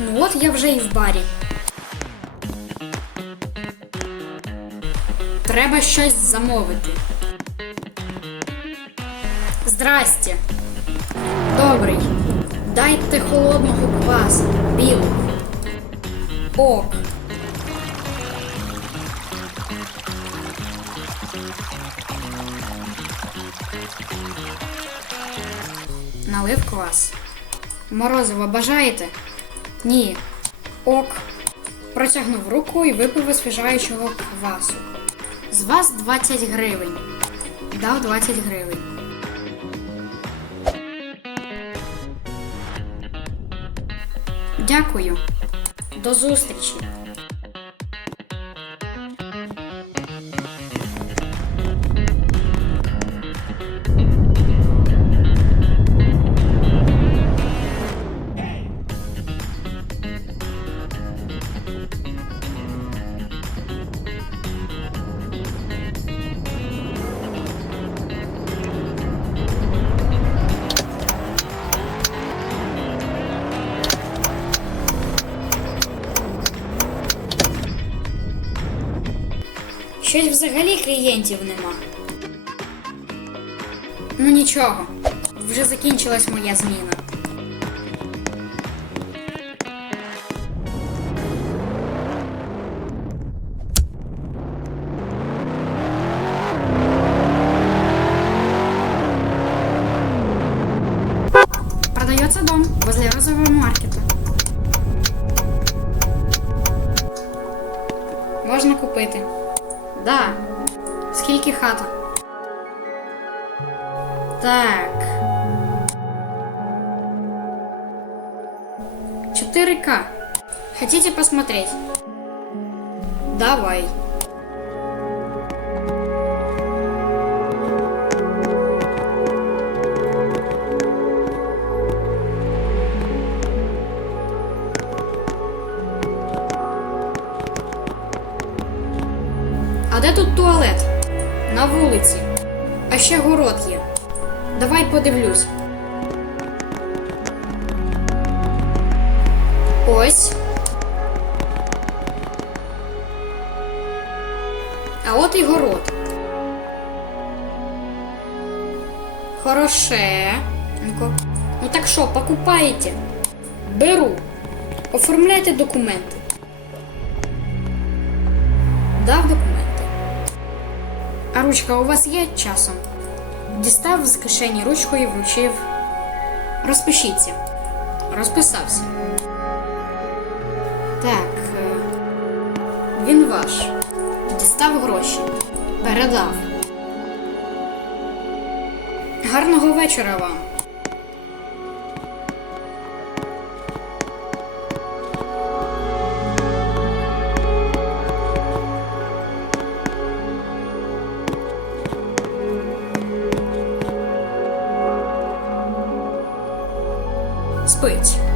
Ну от я вже і в барі. Треба щось замовити. Здрасте. Добрий. Дайте холодного квасу. Білого. Ок. Налив квас. Морозиво бажаєте? Ні. Ок. Протягнув руку і випив освіжаючого квасу. З вас 20 гривень. Дав 20 гривень. Дякую. До зустрічі. Щось взагалі клієнтів нема. Ну нічого, вже закінчилась моя зміна. Продается дом возле розового маркета. Можна купити. Да. Скільки хата? Так. 4К. Хотите посмотреть? Давай. А де тут туалет? На вулиці. А ще город є. Давай подивлюсь. Ось. А от і город. Хорошенько. Ну так що, покупаєте? Беру. Оформляйте документи. Дав документи. А ручка у вас є часом? Дістав з кишені ручку і вручив. Розпишіться. Розписався. Так. е, Він ваш. Дістав гроші. Передав. Гарного вечора вам. Twitch.